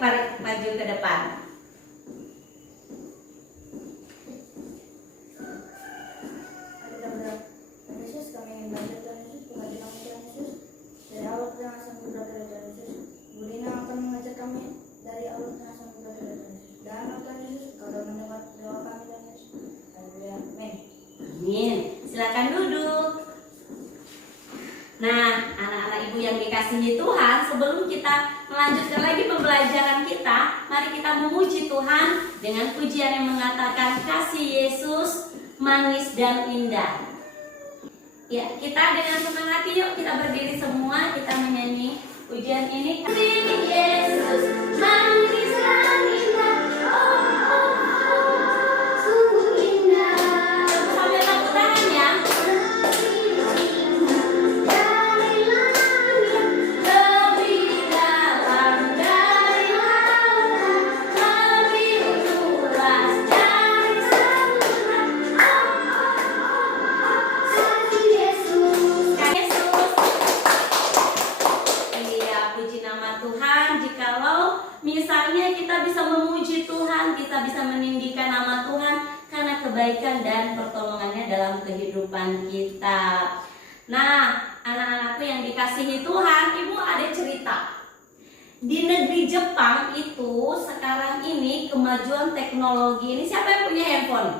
mari maju ke depan. Tuhan Yesus, kami ingin belajar Tuhan Yesus, pengajaran Tuhan Yesus dari Allah yang asal kudrat dari Tuhan Yesus. Budina akan mengajar kami dari Allah yang asal kudrat dari Tuhan Yesus. Dan Tuhan Yesus, kau sudah mendengar doa kami Tuhan Yesus. Haleluya, amin. Amin. Silakan duduk. Nah, anak-anak ibu yang dikasihi Tuhan, sebelum kita melanjutkan lagi pembelajaran kita, mari kita memuji Tuhan dengan pujian yang mengatakan kasih Yesus manis dan indah. Ya, kita dengan senang hati yuk kita berdiri semua, kita menyanyi pujian ini. Kasih Yesus manis dan indah, oh, oh, oh, sungguh indah. Sambil tepuk tangan ya. Misalnya kita bisa memuji Tuhan, kita bisa meninggikan nama Tuhan karena kebaikan dan pertolongannya dalam kehidupan kita. Nah, anak-anakku yang dikasihi Tuhan, ibu ada cerita. Di negeri Jepang itu sekarang ini kemajuan teknologi ini, siapa yang punya handphone?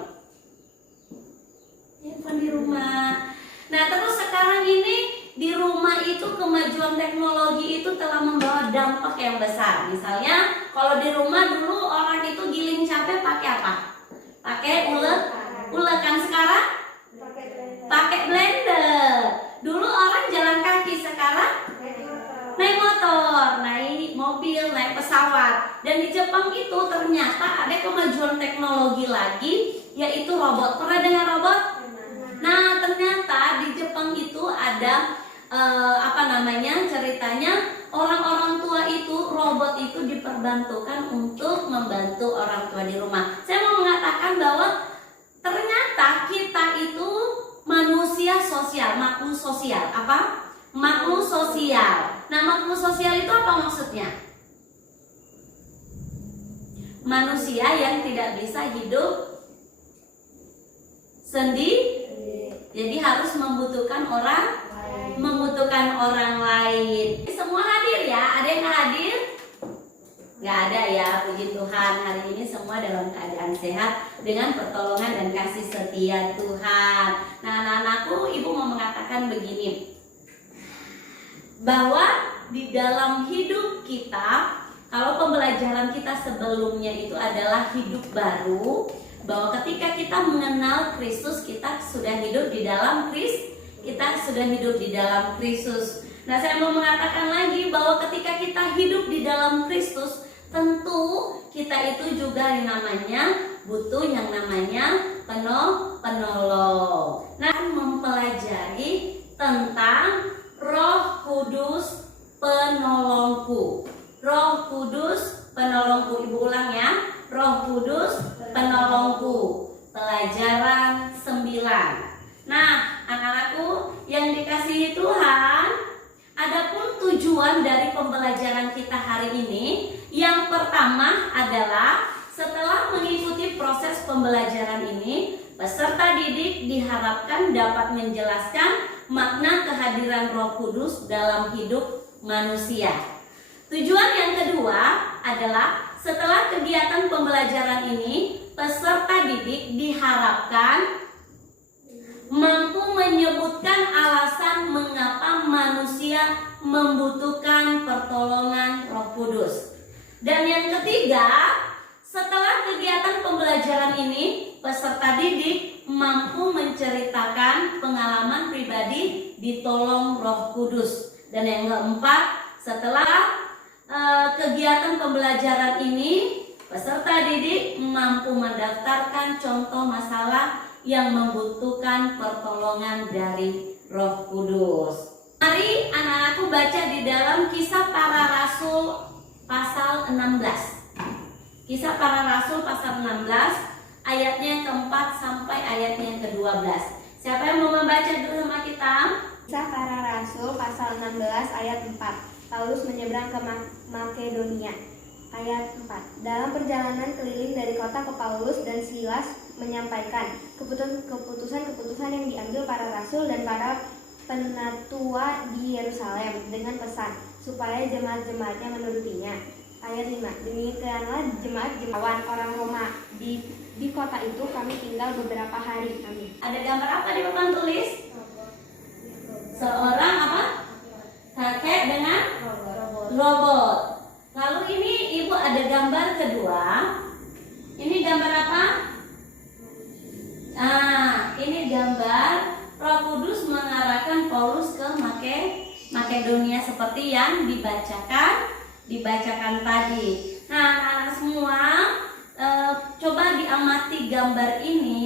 Handphone di rumah. Nah, terus sekarang ini di rumah itu kemajuan teknologi itu telah membawa dampak yang besar. Misalnya kalau di rumah dulu orang itu giling cabai pakai apa? Pakai ulekan. Sekarang pakai blender. Dulu orang jalan kaki, sekarang naik motor, naik mobil, naik pesawat. Dan di Jepang itu ternyata ada kemajuan teknologi lagi, yaitu robot. Pernah dengar robot? Nah, ternyata di Jepang itu ada ceritanya orang-orang tua itu, robot itu diperbantukan untuk membantu orang tua di rumah. Saya mau mengatakan bahwa ternyata kita itu manusia sosial, makhluk sosial. Apa? Makhluk sosial. Nah, makhluk sosial itu apa maksudnya? Manusia yang tidak bisa hidup sendiri. Jadi harus membutuhkan orang lain. Semua hadir ya? Ada yang nggak hadir? Nggak ada ya, puji Tuhan. Hari ini semua dalam keadaan sehat dengan pertolongan dan kasih setia Tuhan. Nah, anak-anakku, ibu mau mengatakan begini, bahwa di dalam hidup kita, kalau pembelajaran kita sebelumnya itu adalah hidup baru, bahwa ketika kita mengenal Kristus, kita sudah hidup di dalam Kristus. Nah, saya mau mengatakan lagi bahwa ketika kita hidup di dalam Kristus, tentu kita itu juga yang namanya butuh yang namanya penolong. Nah, mempelajari tentang Roh Kudus penolongku. Roh Kudus penolongku. Ibu ulang ya. Roh Kudus penolongku. Pelajaran 9. Nah, anak-anakku yang dikasihi Tuhan, adapun tujuan dari pembelajaran kita hari ini, yang pertama adalah setelah mengikuti proses pembelajaran ini, peserta didik diharapkan dapat menjelaskan makna kehadiran Roh Kudus dalam hidup manusia. Tujuan yang kedua adalah setelah kegiatan pembelajaran ini, peserta didik diharapkan mampu menyebutkan alasan mengapa manusia membutuhkan pertolongan Roh Kudus. Dan yang ketiga, setelah kegiatan pembelajaran ini, peserta didik mampu menceritakan pengalaman pribadi ditolong Roh Kudus. Dan yang keempat, setelah kegiatan pembelajaran ini, peserta didik mampu mendaftarkan contoh masalah yang membutuhkan pertolongan dari Roh Kudus. Mari anak-anakku baca di dalam Kisah Para Rasul pasal 16. Kisah Para Rasul pasal 16 ayatnya yang keempat sampai ayatnya yang ke-12. Siapa yang mau membaca dulu sama kita? Kisah Para Rasul pasal 16 ayat 4. Paulus menyeberang ke Makedonia. Ayat 4. Dalam perjalanan keliling dari kota ke Paulus dan Silas menyampaikan keputusan-keputusan yang diambil para rasul dan para penatua di Yerusalem dengan pesan supaya jemaat-jemaatnya menurutinya. Ayat 5. Demikianlah jemaat-jemaat orang Roma di kota itu kami tinggal beberapa hari. Amin. Ada gambar apa di papan tulis? Seorang apa? Kakek dengan robot. Lalu ini ibu ada gambar kedua. Ini gambar apa? Ini gambar Roh Kudus mengarahkan Paulus ke Makedonia seperti yang dibacakan tadi. Nah, anak-anak semua, coba diamati gambar ini,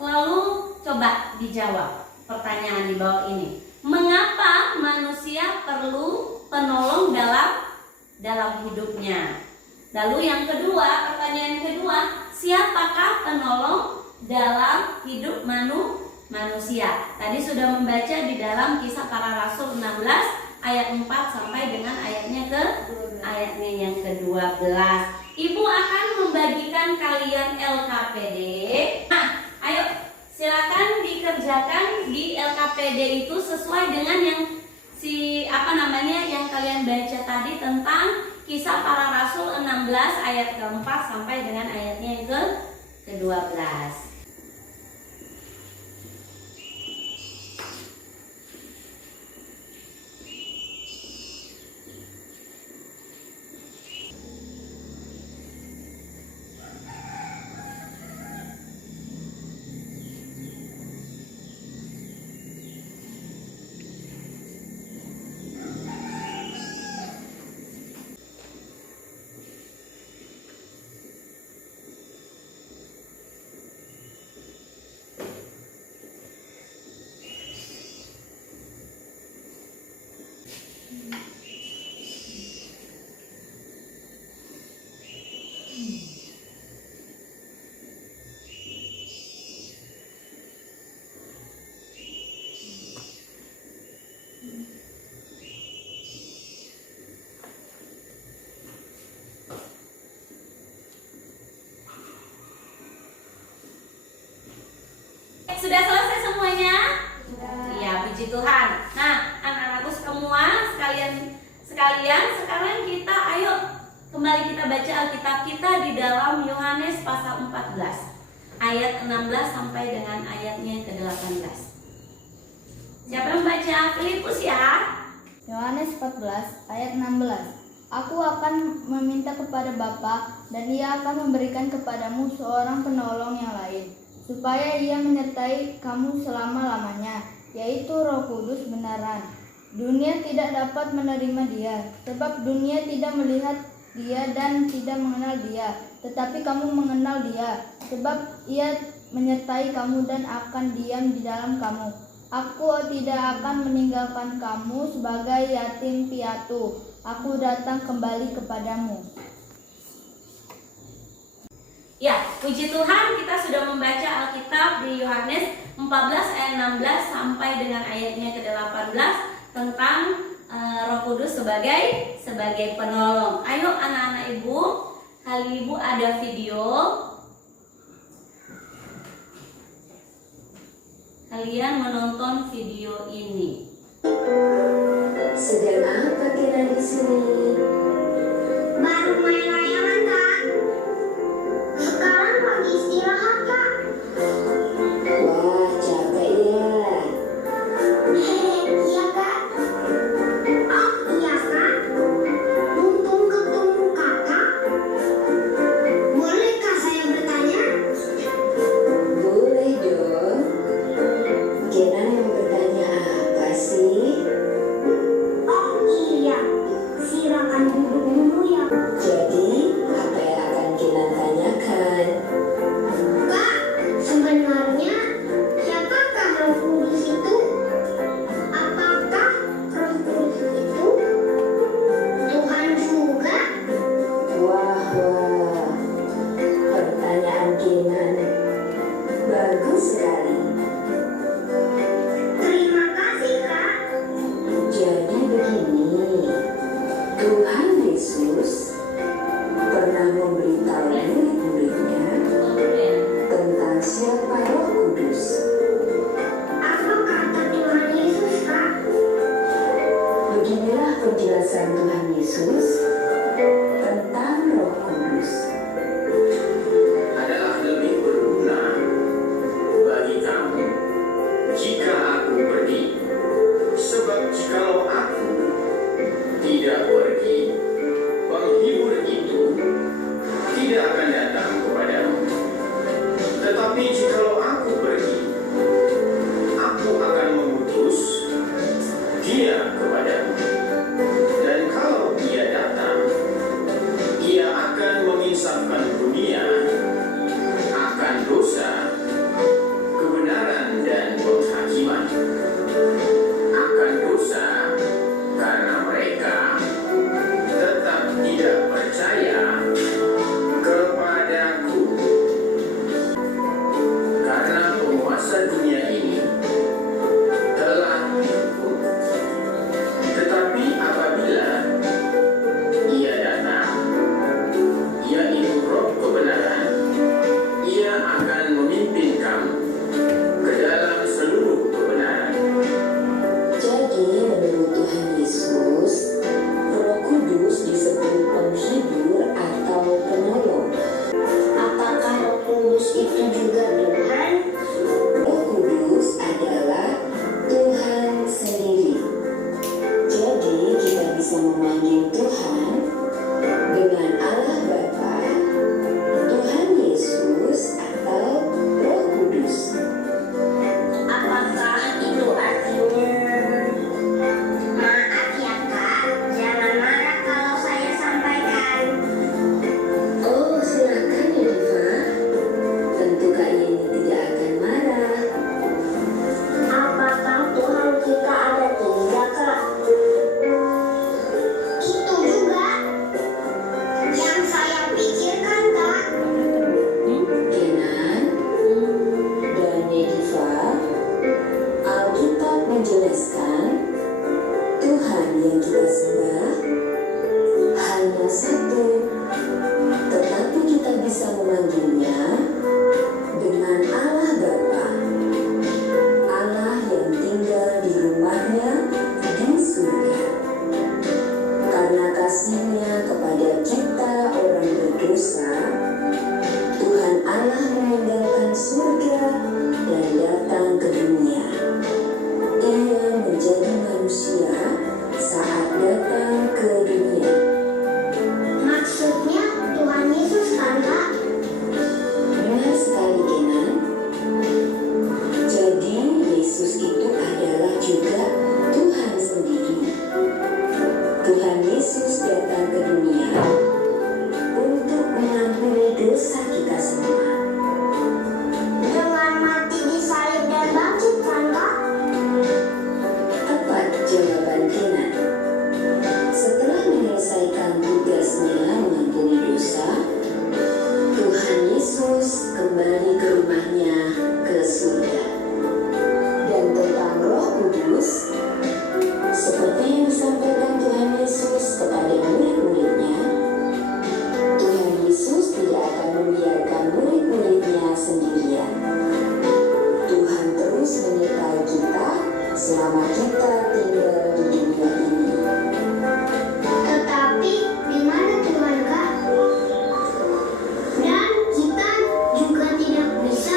lalu coba dijawab pertanyaan di bawah ini. Mengapa manusia perlu penolong dalam hidupnya? Lalu yang kedua, pertanyaan kedua, siapakah penolong dalam hidup manusia? Tadi sudah membaca di dalam Kisah Para Rasul 16 ayat 4 sampai dengan ayatnya yang ke-12. Ibu akan membagikan kalian LKPD. Nah, ayo silakan dikerjakan di LKPD itu sesuai dengan yang yang kalian baca tadi tentang Kisah Para Rasul 16 ayat ke-4 sampai dengan ayatnya yang ke-12. Sudah selesai semuanya? Iya, puji Tuhan. Nah, anak-anakku semua sekalian, sekarang kita kembali kita baca Alkitab kita di dalam Yohanes pasal 14 ayat 16 sampai dengan ayatnya ke-18. Siapa yang membaca? Filipus ya. Yohanes 14 ayat 16. Aku akan meminta kepada Bapa dan Ia akan memberikan kepadamu seorang penolong yang lain, supaya Ia menyertai kamu selama-lamanya, yaitu Roh Kudus benaran. Dunia tidak dapat menerima Dia, sebab dunia tidak melihat Dia dan tidak mengenal Dia. Tetapi kamu mengenal Dia, sebab Ia menyertai kamu dan akan diam di dalam kamu. Aku tidak akan meninggalkan kamu sebagai yatim piatu. Aku datang kembali kepadamu. Ya, puji Tuhan, kita sudah membaca Alkitab di Yohanes 14 ayat 16 sampai dengan ayatnya ke-18 tentang Roh Kudus sebagai penolong. Ayo anak-anak ibu, kali ibu ada video. Kalian menonton video ini. Sedang apa kira di sini? Baru main layangan, Kak. Sekarang lagi istirahat, Kak. Wah, capek ya. Iya, Kak. Oh, iya, Kak. Mumpung ketemu Kakak, bolehkah saya bertanya? Boleh dong. Kira mau bertanya apa sih? Oh, iya. Silakan duduk dulu ya. Jadi, apa yang akan kita tanyakan? Kak, sebenarnya siapakah Roh Kudus itu? Apakah Roh Kudus itu Tuhan juga? Wah, pertanyaan Kinan. Bagus sekali. Terima kasih, Kak. Jadi begini, Tuhan Yesus atau murid-muridnya tentang siapa Roh Kudus. Apa kata Tuhan Yesus, Kak? Beginilah penjelasan Tuhan Yesus tentang Roh Kudus. Adalah lebih berguna bagi kamu jika aku pergi. Sebab jikalau aku tidak pergi, penghibur itu tidak akan datang kepadamu. Tetapi jikalau aku pergi, aku akan mengutus dia kepadamu. Dan kalau dia datang, ia akan menginsafkan dunia akan dosa, kebenaran dan penghakiman. Akan dosa karena mereka tetap tidak percaya kepadaku. Karena penguasa dunia ini telah dihukum. Tetapi apabila ia datang, yaitu Roh kebenaran, ia akan memimpin kamu ke dalam seluruh kebenaran. Jadi menurut Tuhan Yesus, Roh Kudus disebut penghibur atau penolong. Apakah Roh Kudus itu juga Tuhan? Roh Kudus adalah Tuhan sendiri. Jadi kita bisa memanggil Tuhan dengan Allah Bapa, Tuhan Yesus, atau Roh Kudus. Apakah itu artinya? Maaf ya, Kak. Jangan marah kalau saya sampaikan. Oh, silakan ya Diva. Tentu Kak Yeni tidak akan marah. Apakah Tuhan kita ada tiga, Kak? Itu juga yang saya pikirkan, Kak. Kenan dan Diva, Alkitab menjelaskan Tuhan yang kita sembah hanya satu, tetapi kita bisa memanggilnya dengan Allah Bapa, Allah yang tinggal di rumahnya di surga. Karena kasih-Nya kepada kita orang berdosa, Tuhan Allah meninggalkan surga dan datang ke dunia. Ia menjadi manusia saat datang ke dunia. Maksudnya Tuhan Yesus kan, Kak? Benar sekali Kenan. Jadi Yesus itu adalah juga Tuhan sendiri. Tuhan Yesus datang ke dunia untuk mengampuni dosa kita semua. Dengan mati di salib dan bangkit kan, Kak? Tepat jawaban Kenan. Setelah menyelesaikan tugasnya mengampuni dosa, Tuhan Yesus kembali ke rumahnya ke surga. Dan tentang Roh Kudus, seperti yang disampaikan Tuhan Yesus kepada murid-muridnya, Tuhan Yesus tidak akan membiarkan murid-muridnya sendirian. Tuhan terus menyertai kita selama kita tinggal di dunia ini. Tetapi di mana Tuhan, Kak? Dan kita juga tidak bisa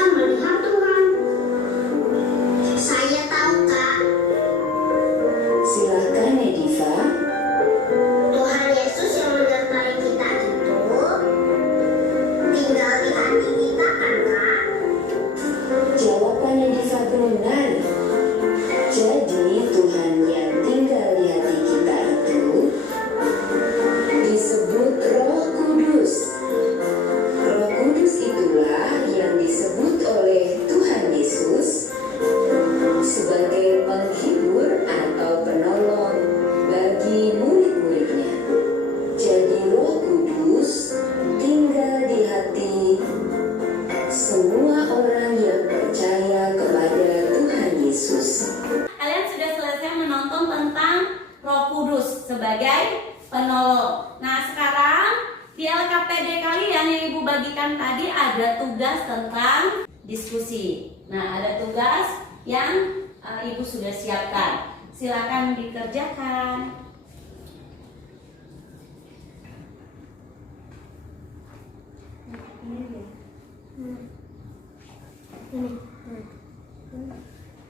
KPD kalian yang Ibu bagikan tadi ada tugas tentang diskusi. Nah, ada tugas yang Ibu sudah siapkan. Silakan dikerjakan.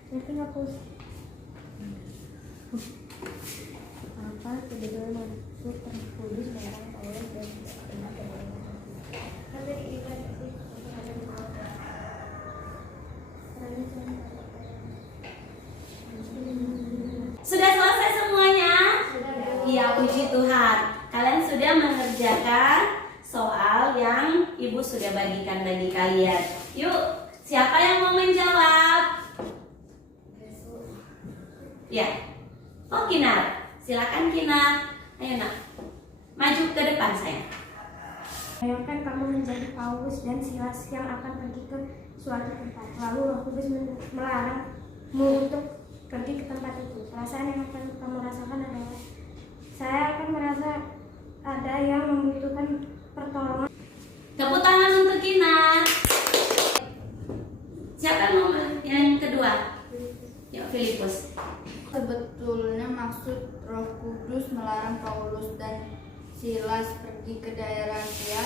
Nanti ngapus apa kebetulan maksud terkudus barang Paulus dan Sudah selesai semuanya? Iya, puji Tuhan. Kalian sudah mengerjakan soal yang Ibu sudah bagikan bagi kalian. Yuk, siapa yang mau menjawab? Ya. Oh, Kinar. Silakan Kinar. Ayo nak. Maju ke depan saya. Bayangkan kamu menjadi Paulus dan Silas yang akan pergi ke suatu tempat. Lalu Roh Kudus melarangmu untuk pergi ke tempat itu. Perasaan yang akan kamu rasakan adalah, saya akan merasa ada yang membutuhkan pertolongan. Tepuk tangan untuk Kinar. Siapa yang kedua? Yuk, Filipus. Sebetulnya maksud Roh Kudus melarang Paulus dan Silas pergi ke daerah Asia.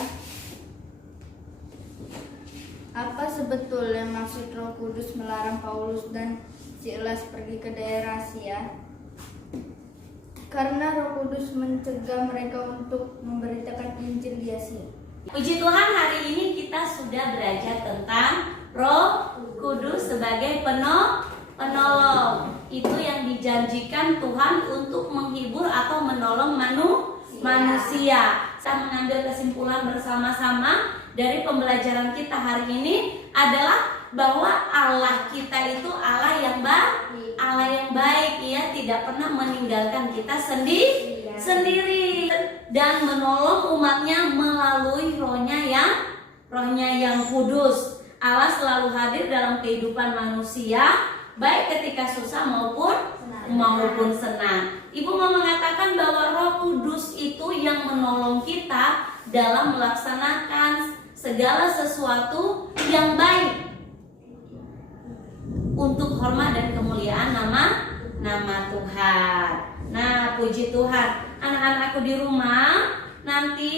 Apa sebetulnya maksud Roh Kudus melarang Paulus dan Silas pergi ke daerah Asia? Karena Roh Kudus mencegah mereka untuk memberitakan Injil di Asia. Puji Tuhan, hari ini kita sudah belajar tentang Roh Kudus sebagai penolong. Itu yang dijanjikan Tuhan untuk menghibur atau menolong manusia. Saya mengambil kesimpulan bersama-sama dari pembelajaran kita hari ini adalah bahwa Allah kita itu Allah yang baik. Ia tidak pernah meninggalkan kita sendiri dan menolong umatnya melalui rohnya yang kudus. Allah selalu hadir dalam kehidupan manusia, baik ketika susah maupun senang. Ibu mau mengatakan bahwa Roh Kudus itu yang menolong kita dalam melaksanakan segala sesuatu yang baik untuk hormat dan kemuliaan nama Tuhan. Nah, puji Tuhan. Anak-anakku di rumah, nanti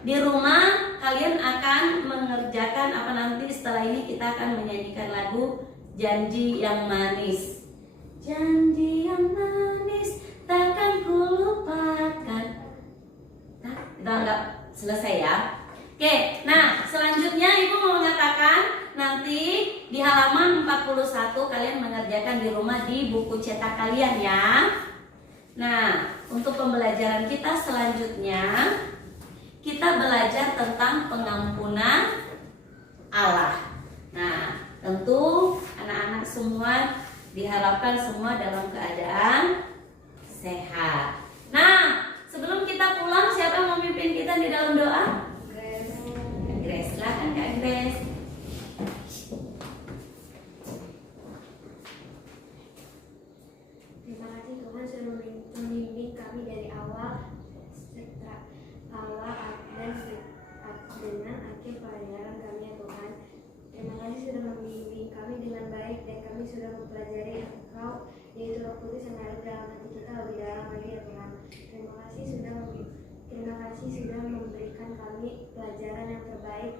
di rumah kalian akan mengerjakan apa nanti setelah ini kita akan menyanyikan lagu Janji yang Manis. Janji yang manis takkan ku lupakan. Nah, kita anggap selesai ya. Oke, nah selanjutnya Ibu mau mengatakan nanti di halaman 41 kalian mengerjakan di rumah di buku cetak kalian ya. Nah, untuk pembelajaran kita selanjutnya kita belajar tentang pengampunan Allah. Nah, tentu anak-anak semua diharapkan semua dalam keadaan sehat. Nah, sebelum kita pulang, siapa yang memimpin kita di dalam doa? Grace, silakan Kak Grace. Terima kasih Tuhan sudah membimbing kami dari awal dan dengan akhir pelajaran kami ya Tuhan. Terima kasih sudah membimbing kami dengan baik dan kami sudah mempelajari Engkau, yaitu Roh Kudus yang ada dalam hati kita lebih dalam lagi ya Tuhan. Terima kasih sudah memberikan kami pelajaran yang terbaik